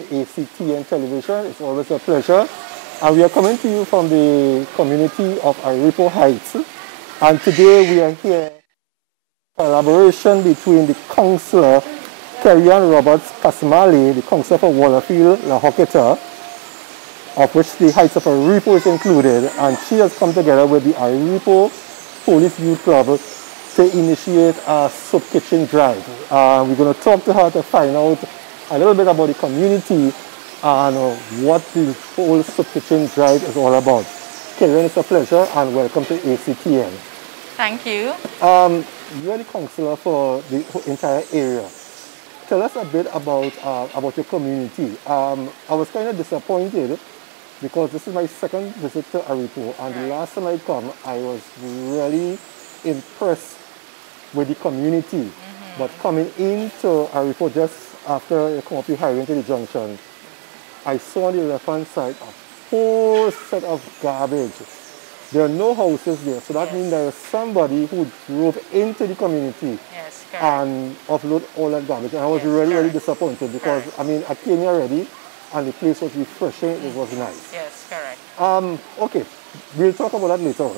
on ACTN television. It's always a pleasure. And we are coming to you from the community of Aripo Heights. And today we are here in collaboration between the Councillor Kerry-Ann Roberts Kasmali, the Councillor for Wallafield, La Hocketa, of which the Heights of Aripo is included. And she has come together with the Aripo Police Youth Club to initiate a soup kitchen drive. We're going to talk to her to find out a little bit about the community and what the whole soup kitchen drive is all about. Kerry-Ann, it's a pleasure and welcome to ACTN. Thank you. You're the councillor for the entire area. Tell us a bit about your community. I was kind of disappointed because this is my second visit to Aripo, and the last time I come, I was really impressed with the community. But coming into Aripo just after I come up the highway into the junction, I saw on the left-hand side a whole set of garbage. There are no houses there, so that means there is somebody who drove into the community and offload all that garbage. And I was really disappointed because, I mean, I came here already and the place was refreshing, it was nice. Yes, correct. Okay, we'll talk about that later on.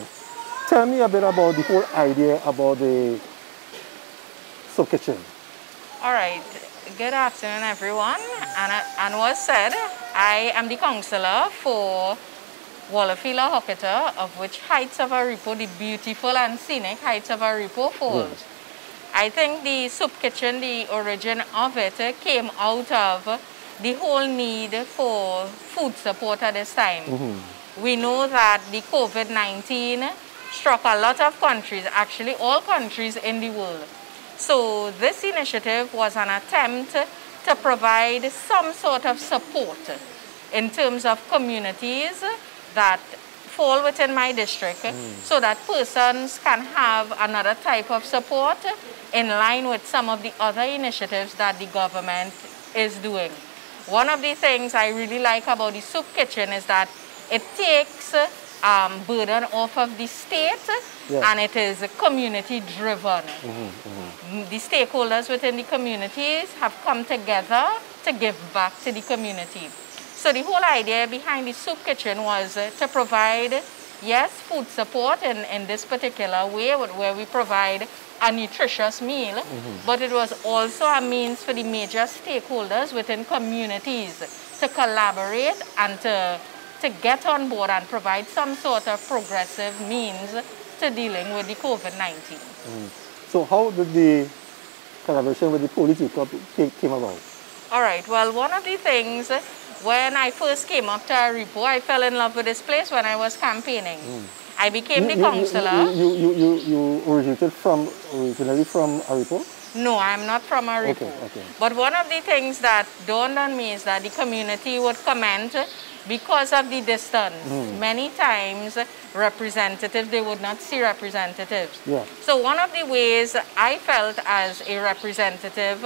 Tell me a bit about the whole idea about the soup kitchen. All right. Good afternoon, everyone. And was said, I am the councillor for Wallafield, La Hocketa, of which Heights of Aripo, the beautiful and scenic Heights of Aripo, falls. I think the soup kitchen, the origin of it, came out of the whole need for food support at this time. We know that the COVID-19 struck a lot of countries, actually all countries in the world. So this initiative was an attempt to provide some sort of support in terms of communities that fall within my district so that persons can have another type of support in line with some of the other initiatives that the government is doing. One of the things I really like about the soup kitchen is that it takes burden off of the state and it is community driven. The stakeholders within the communities have come together to give back to the community. So the whole idea behind the soup kitchen was to provide, yes, food support in this particular way where we provide a nutritious meal, but it was also a means for the major stakeholders within communities to collaborate and to get on board and provide some sort of progressive means to dealing with the COVID-19. So how did the collaboration with the police club came about? All right, well, one of the things, when I first came up to Aripo, I fell in love with this place when I was campaigning. I became the councillor. You originally from Aripo? No, I'm not from Aripo. Okay. But one of the things that dawned on me is that the community would comment because of the distance. Many times, representatives, they would not see representatives. So one of the ways I felt as a representative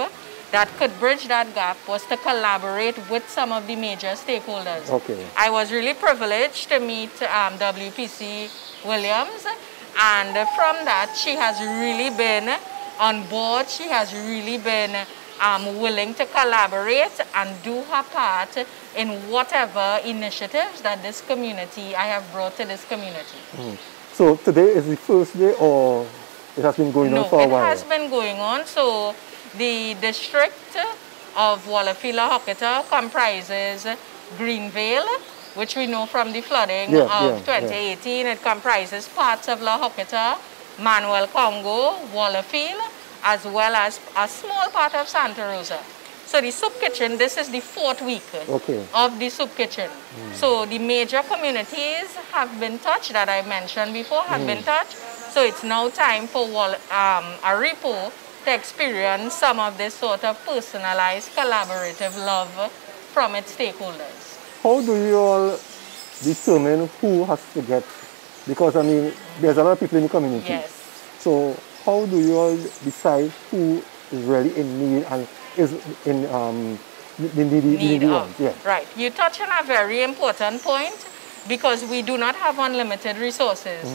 that could bridge that gap was to collaborate with some of the major stakeholders. I was really privileged to meet WPC Williams, and from that, she has really been on board. She has really been willing to collaborate and do her part in whatever initiatives that this community, I have brought to this community. So today is the first day, or it has been going on for a while? No, it has been going on. So the district of Wallafield, La Hocketa comprises Greenvale, which we know from the flooding of 2018. It comprises parts of La Hocketa, Manuel Congo, Wallafield, as well as a small part of Santa Rosa. So the soup kitchen, this is the 4th week of the soup kitchen. So the major communities have been touched, that I mentioned before, have been touched. So it's now time for Aripo to experience some of this sort of personalized, collaborative love from its stakeholders. How do you all determine who has to get? Because, I mean, there's a lot of people in the community. So how do you all decide who is really in need and is in the needy ones? Right. You touch on a very important point because we do not have unlimited resources.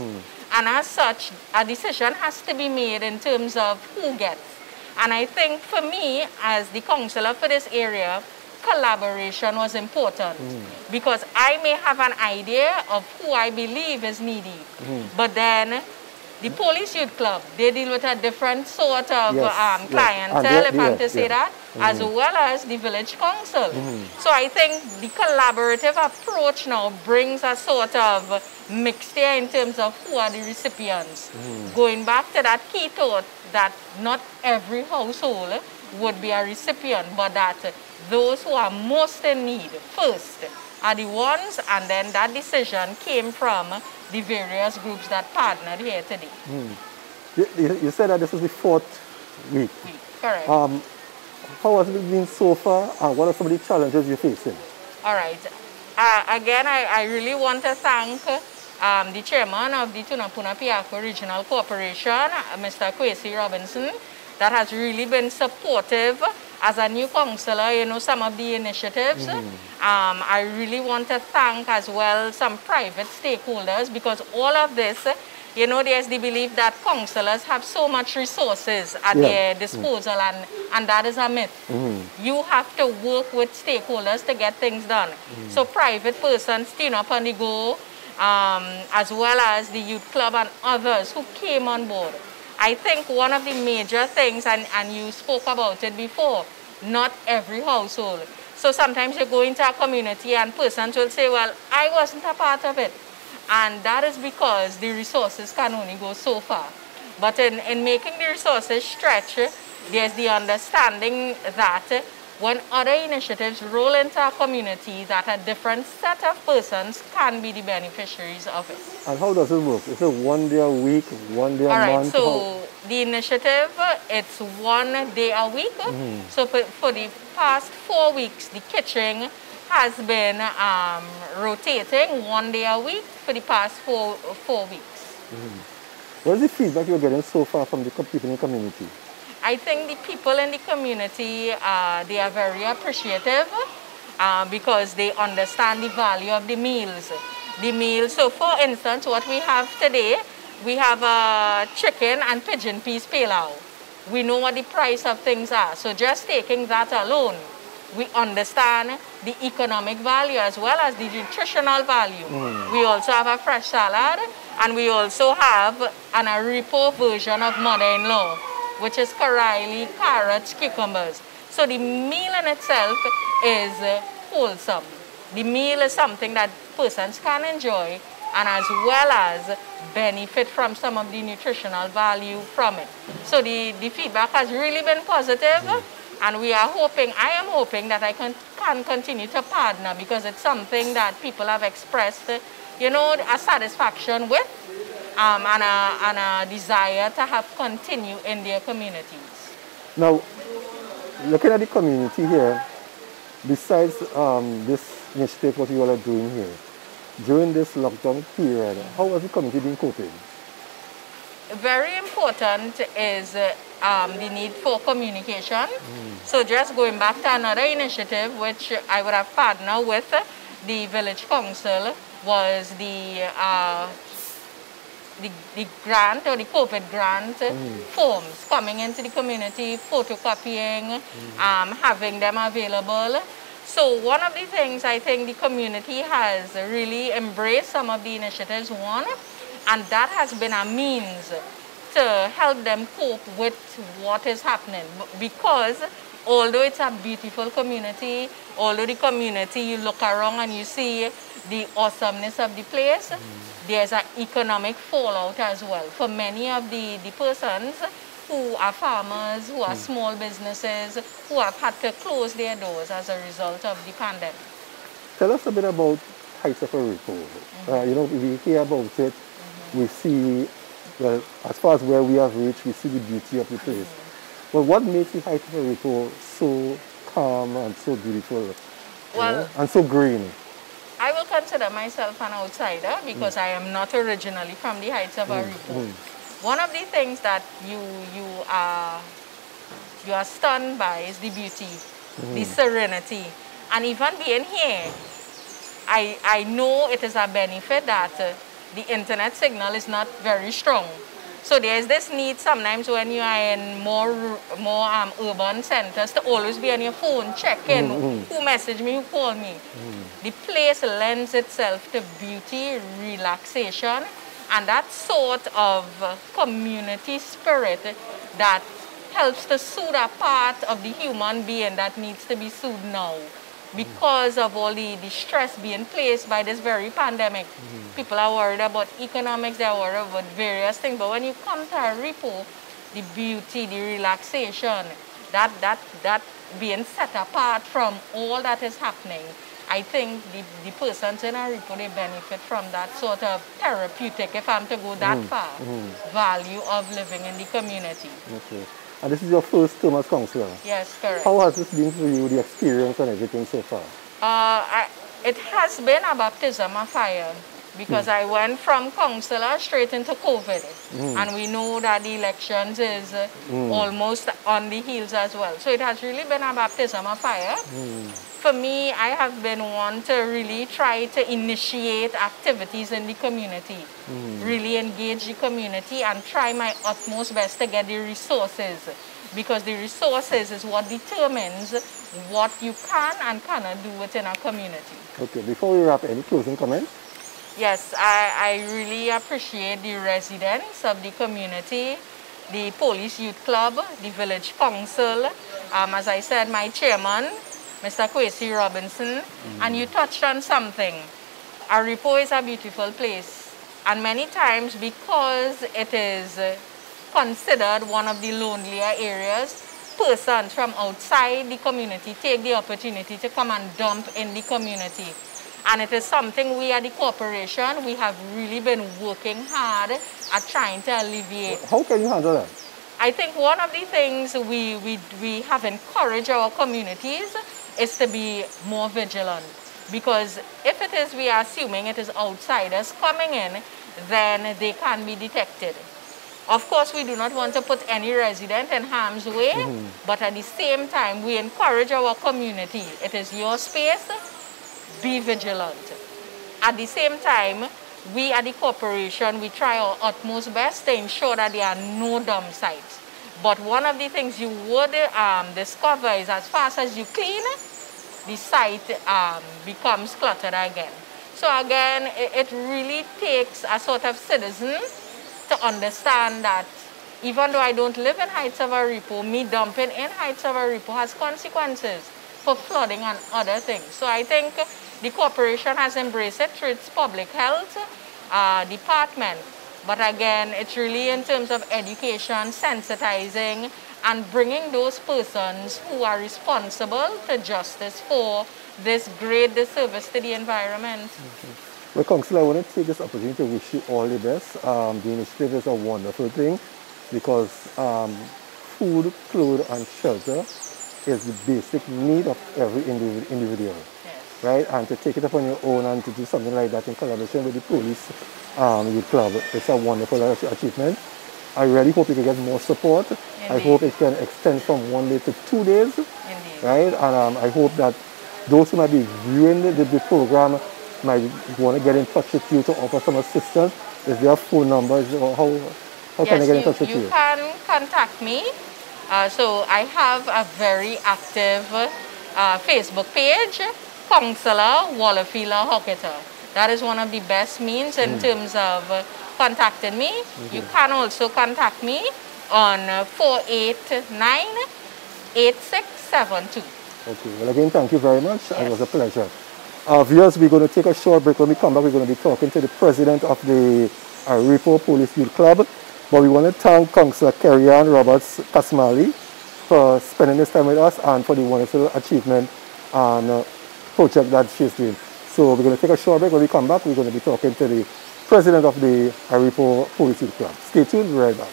And as such, a decision has to be made in terms of who gets. And I think for me, as the councillor for this area, collaboration was important because I may have an idea of who I believe is needy, but then the police youth club, they deal with a different sort of clientele, if I'm to say that, as well as the village council. So I think the collaborative approach now brings a sort of mixture in terms of who are the recipients. Going back to that key thought that not every household would be a recipient, but that those who are most in need first are the ones, and then that decision came from the various groups that partnered here today. You said that this is the 4th week. Correct. How has it been so far, and what are some of the challenges you're facing? All right. Again, I really want to thank the chairman of the Tunapuna-Piako Regional Corporation, Mr. Kwesi Robinson, that has really been supportive as a new councillor, you know, some of the initiatives. I really want to thank as well some private stakeholders, because all of this, you know, there's the belief that councillors have so much resources at their disposal, and that is a myth. You have to work with stakeholders to get things done. So private persons, you know, up on the go, as well as the youth club and others who came on board. I think one of the major things, and you spoke about it before, not every household. So sometimes you go into a community and persons will say, well, I wasn't a part of it. And that is because the resources can only go so far. But in making the resources stretch, there's the understanding that when other initiatives roll into a community, that a different set of persons can be the beneficiaries of it. And how does it work? Is it 1 day a week, 1 day a month? All right, so the initiative, it's 1 day a week. So for the past 4 weeks, the kitchen has been rotating 1 day a week for the past four weeks. What is the feedback you're getting so far from the people in the community? I think the people in the community, they are very appreciative because they understand the value of the meals. So for instance, what we have today, we have a chicken and pigeon peas pilau. We know what the price of things are. So just taking that alone, we understand the economic value as well as the nutritional value. We also have a fresh salad, and we also have an Aripo version of mother-in-law, which is karaili, carrots, cucumbers. So the meal in itself is wholesome. The meal is something that persons can enjoy, and as well as benefit from some of the nutritional value from it. So the feedback has really been positive, and we are hoping, I am hoping that I can continue to partner, because it's something that people have expressed, you know, a satisfaction with, and a desire to have continue in their communities. Now, looking at the community here, besides this initiative, what you all are doing here, during this lockdown period, how has the community been coping? Very important is the need for communication. So just going back to another initiative, which I would have partnered with the village council, was the grant, or the COVID grant forms coming into the community, photocopying, having them available. So one of the things I think the community has really embraced some of the initiatives, and that has been a means to help them cope with what is happening. Because although it's a beautiful community, although the community, you look around and you see the awesomeness of the place, there's an economic fallout as well for many of the persons who are farmers, who are small businesses, who have had to close their doors as a result of the pandemic. Tell us a bit about Heights of a Report. You know, we hear about it, we see, well, as far as where we have reached, we see the beauty of the place. But what makes the Heights of a Report so calm and so beautiful, well, and so green? I will consider myself an outsider because I am not originally from the Heights of a Report. One of the things that you are stunned by is the beauty, the serenity. And even being here, I know it is a benefit that the internet signal is not very strong. So there's this need sometimes when you are in more urban centers to always be on your phone, checking who messaged me, who called me. The place lends itself to beauty, relaxation, and that sort of community spirit that helps to soothe a part of the human being that needs to be soothed now. Because of all the stress being placed by this very pandemic. People are worried about economics, they are worried about various things. But when you come to a repo, the beauty, the relaxation, that being set apart from all that is happening, I think the persons in a repo, they benefit from that sort of therapeutic, if I'm to go that far, value of living in the community. Okay. And this is your first term as councillor? Yes, correct. How has this been for you, the experience and everything so far? It has been a baptism of fire because I went from councillor straight into COVID. And we know that the elections is almost on the heels as well. So it has really been a baptism of fire. For me, I have been one to really try to initiate activities in the community, really engage the community and try my utmost best to get the resources, because the resources is what determines what you can and cannot do within a community. Okay, before we wrap, any closing comments? Yes, I really appreciate the residents of the community, the Police Youth Club, the Village Council, as I said, my chairman, Mr. Kwesi Robinson, and you touched on something. Aripo is a beautiful place, and many times because it is considered one of the lonelier areas, persons from outside the community take the opportunity to come and dump in the community. And it is something we at the corporation, we have really been working hard at trying to alleviate. How can you handle that? I think one of the things we have encouraged our communities is to be more vigilant, because if it is, we are assuming it is outsiders coming in, then they can be detected. Of course, we do not want to put any resident in harm's way, but at the same time, we encourage our community. It is your space, be vigilant. At the same time, we at the corporation, we try our utmost best to ensure that there are no dump sites. But one of the things you would discover is as fast as you clean, the site becomes cluttered again. So again, it really takes a sort of citizen to understand that even though I don't live in Heights of Aripo, me dumping in Heights of Aripo has consequences for flooding and other things. So I think the corporation has embraced it through its public health department. But again, it's really in terms of education, sensitizing, and bringing those persons who are responsible to justice for this great disservice to the environment. Well, Councillor, I want to take this opportunity to wish you all the best. The initiative is a wonderful thing because food, clothes, and shelter is the basic need of every individual. Yes. Right? And to take it upon your own and to do something like that in collaboration with the Police Youth Club, it's a wonderful achievement. I really hope you can get more support. Indeed. I hope it can extend from 1 day to 2 days. Indeed. Right? And I hope that those who might be viewing the program might want to get in touch with you to offer some assistance. Is there a phone number? How can I get in touch with you? You can contact me. So I have a very active Facebook page, Councillor Wallafila Hocketa. That is one of the best means in terms of contacting me. You can also contact me on 489-8672. Okay, well again, thank you very much. Yes. It was a pleasure. Viewers, we're going to take a short break. When we come back, we're going to be talking to the president of the Aripo Police Youth Club. But we want to thank Councillor Kerry-Ann Roberts Kasmali for spending this time with us and for the wonderful achievement and project that she's doing. So we're going to take a short break. When we come back, we're going to be talking to the president of the Aripo Police Youth Club. Stay tuned, we'll be right back.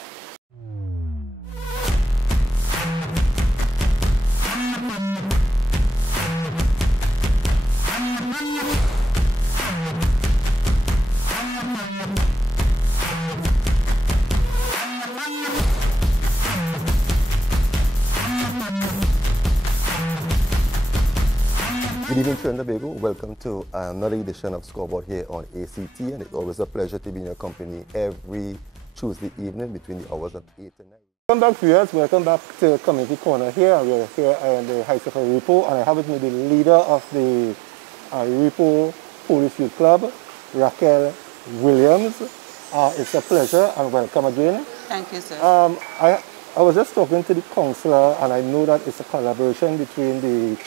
Good evening, Trinidad. Welcome to another edition of Scoreboard here on ACT, and it's always a pleasure to be in your company every Tuesday evening between the hours of 8 and 9. Welcome back, viewers. Welcome back to Community Corner here. We're here in the heights of Aripo, and I have with me the leader of the Aripo Police Youth Club, Raquel Williams. It's a pleasure and welcome again. Thank you, sir. I was just talking to the councillor, and I know that it's a collaboration between the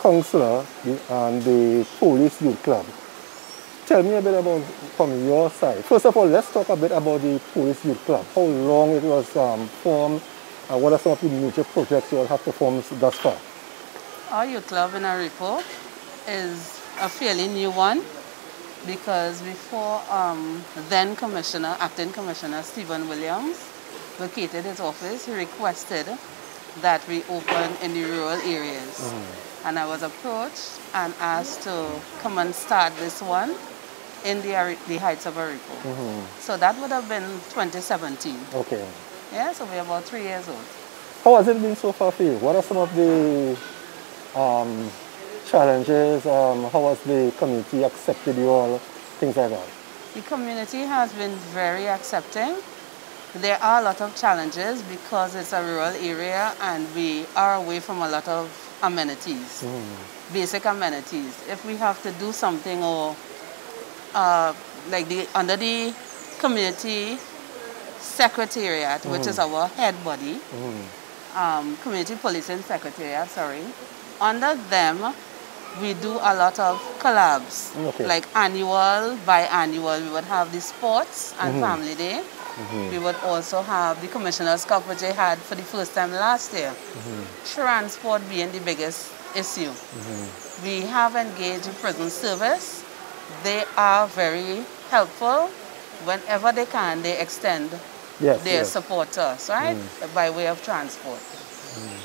councillor and the Police Youth Club. Tell me a bit about from your side. First of all, let's talk a bit about the Police Youth Club. How long it was formed, and what are some of the major projects you all have performed thus far? Our youth club in Aripo is a fairly new one because before then Acting Commissioner Stephen Williams vacated his office, he requested that we open in the rural areas. And I was approached and asked to come and start this one in the heights of Aripo. So that would have been 2017. Okay. Yeah, so we're about 3 years old. How has it been so far for you? What are some of the challenges? How has the community accepted you all? Things like that. The community has been very accepting. There are a lot of challenges because it's a rural area and we are away from a lot of amenities, basic amenities. If we have to do something or under the community secretariat, which is our head body, community policing secretariat, sorry, under them we do a lot of collabs, like annual, biannual. We would have the sports and family day. We would also have the Commissioner's Cup, which they had for the first time last year. Transport being the biggest issue. We have engaged in prison service. They are very helpful. Whenever they can, they extend their support to us, right? By way of transport.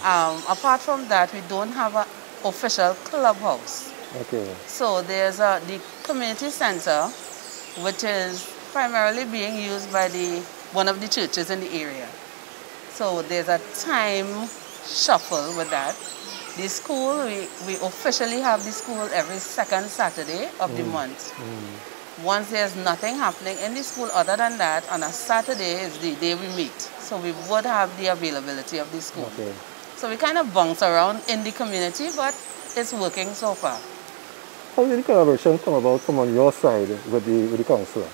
Apart from that, we don't have an official clubhouse. So there's the community center, which is primarily being used by one of the churches in the area. So there's a time shuffle with that. The school, we officially have the school every second Saturday of the month. Once there's nothing happening in the school other than that, on a Saturday is the day we meet. So we would have the availability of the school. So we kind of bounce around in the community, but it's working so far. How did the collaboration come about from on your side with the councillor?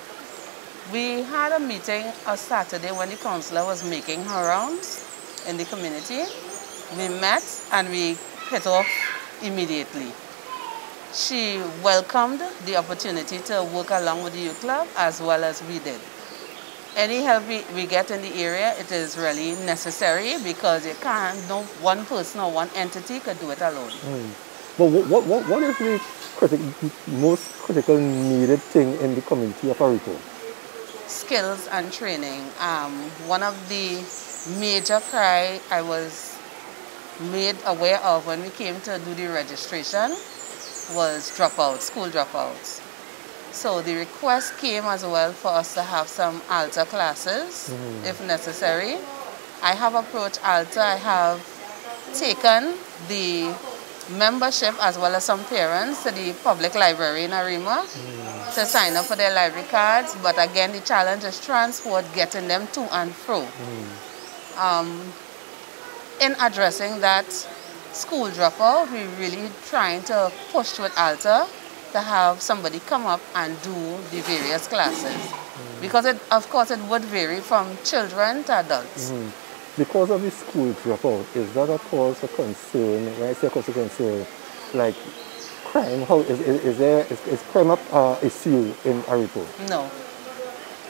We had a meeting a Saturday when the councillor was making her rounds in the community. We met and we hit off immediately. She welcomed the opportunity to work along with the youth club as well as we did. Any help we get in the area, it is really necessary because you can't, no one person or one entity could do it alone. But what is the most critical needed thing in the community of Aripo? Skills and training. One of the major cry I was made aware of when we came to do the registration was dropouts, school dropouts. So the request came as well for us to have some ALTA classes, if necessary. I have approached ALTA. I have taken the membership as well as some parents to the public library in Arima to sign up for their library cards. But again, the challenge is transport, getting them to and fro. In addressing that school dropout, we're really trying to push with ALTA to have somebody come up and do the various classes. Because of course it would vary from children to adults. Because of the school dropout, is that a cause for concern? When I say a cause for concern, like crime, how is crime an issue in Aripo? No.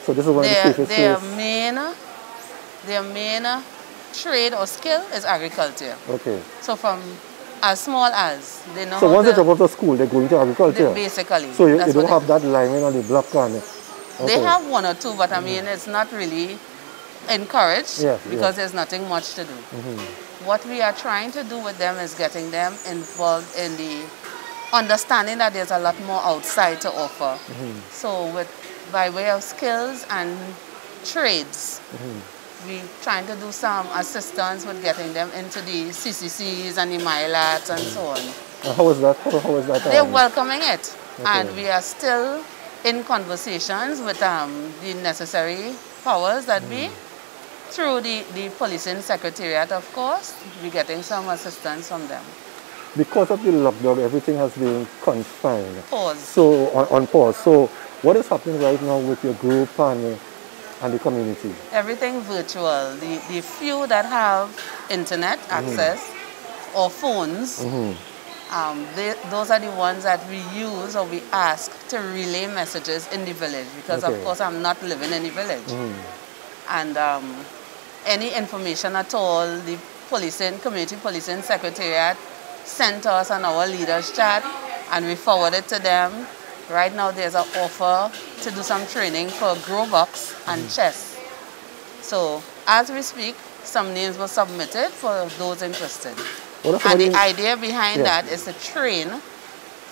So this is one of the safest their main trade or skill is agriculture. So from as small as they know. So once they drop out of school, they go into agriculture? Basically. So you don't have that lineman on the block corner? They have one or two, but I mean, it's not really encouraged because there's nothing much to do. What we are trying to do with them is getting them involved in the understanding that there's a lot more outside to offer. So by way of skills and trades, we're trying to do some assistance with getting them into the CCCs and the MILATs and so on. How is that? How is that? They're welcoming it. And we are still in conversations with the necessary powers that be. Through the policing secretariat, of course, we're getting some assistance from them. Because of the lockdown, everything has been confined. Pause. So, on pause. So, what is happening right now with your group and the community? Everything virtual. The few that have internet access or phones, those are the ones that we use or we ask to relay messages in the village, because of course I'm not living in the village. And any information at all, the community policing secretariat sent us on our leaders chat and we forwarded to them. Right now there's an offer to do some training for grow box and chess. So as we speak, some names were submitted for those interested. And the idea behind that is to train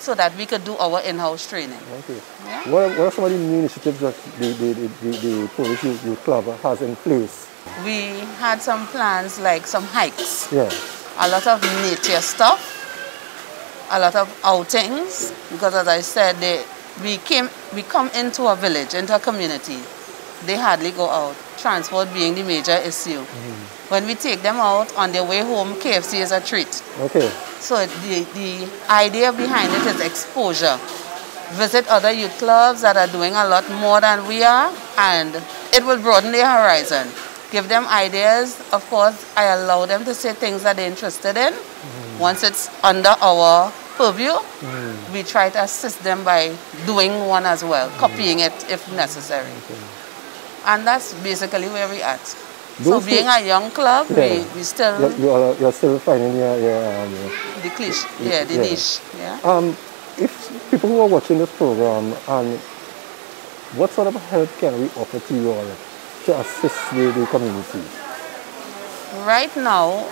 so that we could do our in-house training. Okay. Yeah? What are some of the new initiatives that the Police Youth Club has in place? We had some plans like some hikes. Yeah. A lot of nature stuff, a lot of outings, because as I said, we come into a village, into a community. They hardly go out, transport being the major issue. When we take them out, on their way home, KFC is a treat. Okay. So the idea behind it is exposure. Visit other youth clubs that are doing a lot more than we are, and it will broaden their horizon. Give them ideas. Of course, I allow them to say things that they're interested in. Once it's under our purview, we try to assist them by doing one as well, copying it if necessary. And that's basically where we're at. So being a young club, we still... You're still finding the cliche, the niche. Yeah. If people who are watching this program, what sort of help can we offer to you all to assist the community? Right now,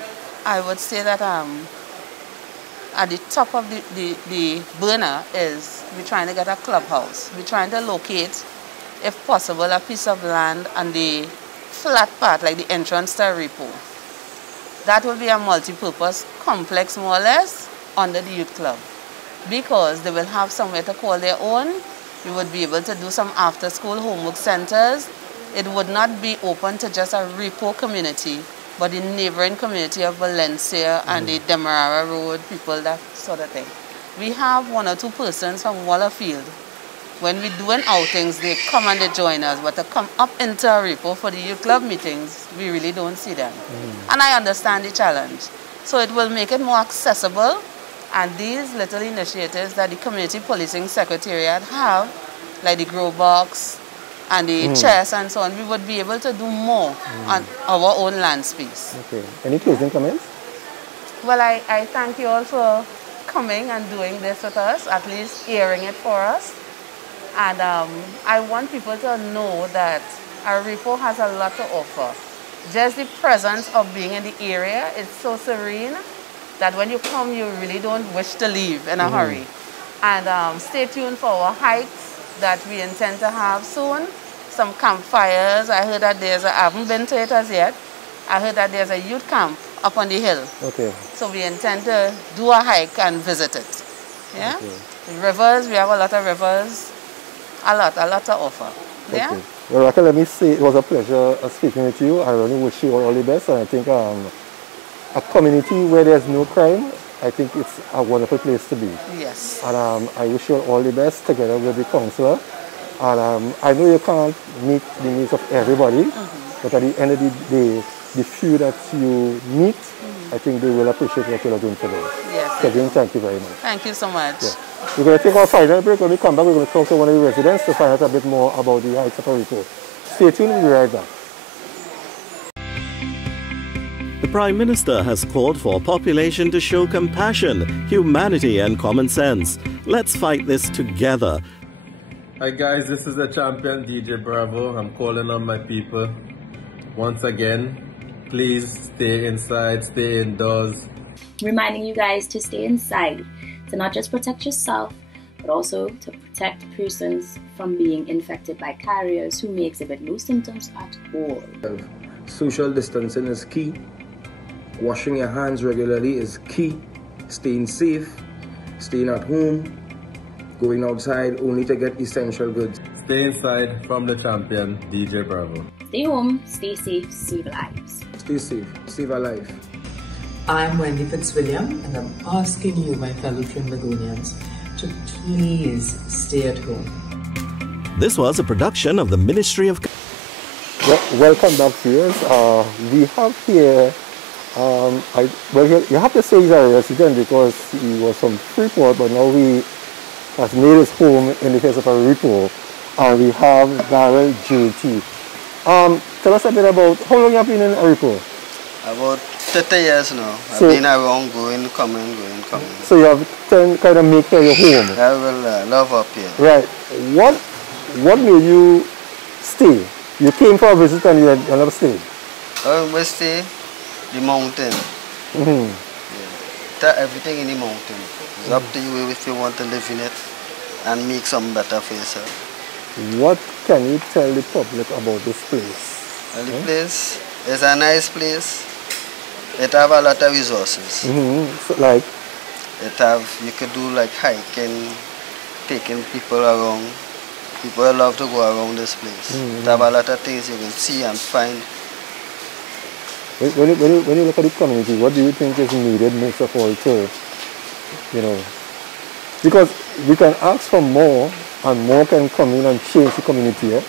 I would say that at the top of the burner is we're trying to get a clubhouse. We're trying to locate, if possible, a piece of land on the flat part, like the entrance to a repo. That will be a multi-purpose complex, more or less, under the youth club. Because they will have somewhere to call their own. We would be able to do some after-school homework centers. It would not be open to just a repo community, but the neighboring community of Valencia and the Demerara Road, people, that sort of thing. We have 1 or 2 persons from Wallerfield. When we're doing outings, they come and they join us, but to come up into a repo for the youth club meetings, we really don't see them. And I understand the challenge. So it will make it more accessible, and these little initiatives that the Community Policing Secretariat have, like the grow box and the chess and so on, we would be able to do more on our own land space. Okay. Any closing comments? Well, I thank you all for coming and doing this with us, at least hearing it for us. And I want people to know that our repo has a lot to offer. Just the presence of being in the area is so serene that when you come, you really don't wish to leave in a hurry. And stay tuned for our hikes that we intend to have soon. Some campfires. I heard that I haven't been to it as yet. I heard that there's a youth camp up on the hill. Okay. So we intend to do a hike and visit it. Yeah? Okay. Rivers, we have a lot of rivers. A lot to offer. Yeah? Okay. Well, Raquel, let me say it was a pleasure speaking with you. I really wish you all the best. And I think a community where there's no crime, I think it's a wonderful place to be. Yes. And I wish you all the best together with the councillor. And I know you can't meet the needs of everybody, but at the end of the day, the few that you meet, I think they will appreciate what you're doing today. Yes. So again, thank you very much. Thank you so much. Yeah. We're going to take our final break. When we come back, we're going to talk to one of the residents to find out a bit more about the heights of a report. Stay tuned, we'll be right back. The Prime Minister has called for population to show compassion, humanity and common sense. Let's fight this together. Hi guys, this is the champion DJ Bravo. I'm calling on my people. Once again, please stay inside, stay indoors. Reminding you guys to stay inside, to not just protect yourself, but also to protect persons from being infected by carriers who may exhibit no symptoms at all. Social distancing is key. Washing your hands regularly is key. Staying safe, staying at home, going outside only to get essential goods. Stay inside from the champion, DJ Bravo. Stay home, stay safe, save lives. Stay safe, save a life. I'm Wendy Fitzwilliam, and I'm asking you, my fellow Trinbagonians, to please stay at home. This was a production of the Ministry of... Welcome back, viewers. We have here, you have to say he's a resident because he was from Freeport, but now he has made his home in the case of a repo. And we have Darrell JT. Tell us a bit about how long you have been in a repo? About 30 years now. I've been around, going, coming. So you have kind of make here your home? I will love up here. Right. What made you stay? You came for a visit and you never stayed? We stay the mountain. Mm-hmm. Yeah. Everything in the mountain. It's up to you if you want to live in it and make something better for yourself. What can you tell the public about this place? Well, the place is a nice place. It have a lot of resources. Mm-hmm. So, like? You could do like hiking, taking people around. People love to go around this place. Mm-hmm. It have a lot of things you can see and find. When you look at the community, what do you think is needed most of all to, because we can ask for more and more can come in and change the community, eh?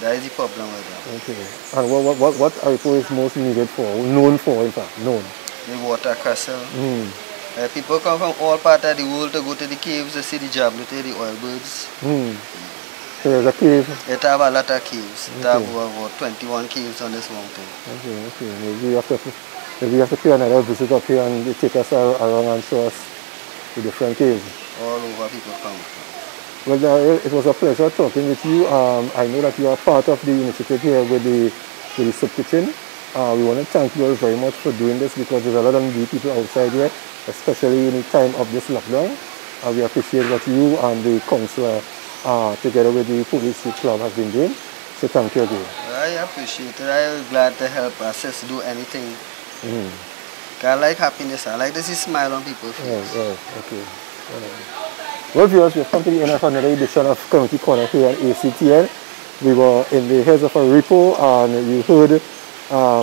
That is the problem with that. Okay. And what Aripo is most needed for, known for in fact, known? The water castle. Mm. People come from all parts of the world to go to the caves to see the jablute, the oil birds. Mm. So there's a cave? It have a lot of caves. Okay. It have about 21 caves on this mountain. Okay. Maybe we have to pay another visit up here and take us around and show us the different caves. All over people come. Well, it was a pleasure talking with you. I know that you are part of the initiative here with the soup kitchen. We want to thank you all very much for doing this because there's a lot of needy people outside here, especially in the time of this lockdown. We appreciate what you and the councillor, together with the police club, have been doing. So thank you again. I appreciate it. I'm glad to help assist, do anything. Mm-hmm. I like happiness. I like to see smile on people's faces. Right, okay. Well, viewers, we've come to the end of another edition of Community Corner here at ACTN. We were in the heads of a repo and you heard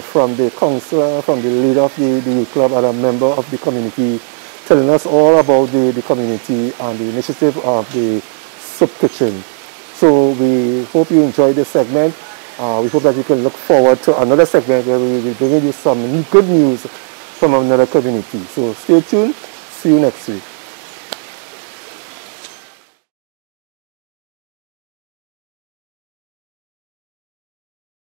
from the councillor, from the leader of the youth club and a member of the community telling us all about the community and the initiative of the soup kitchen. So we hope you enjoyed this segment. We hope that you can look forward to another segment where we will be bringing you some good news from another community. So stay tuned. See you next week.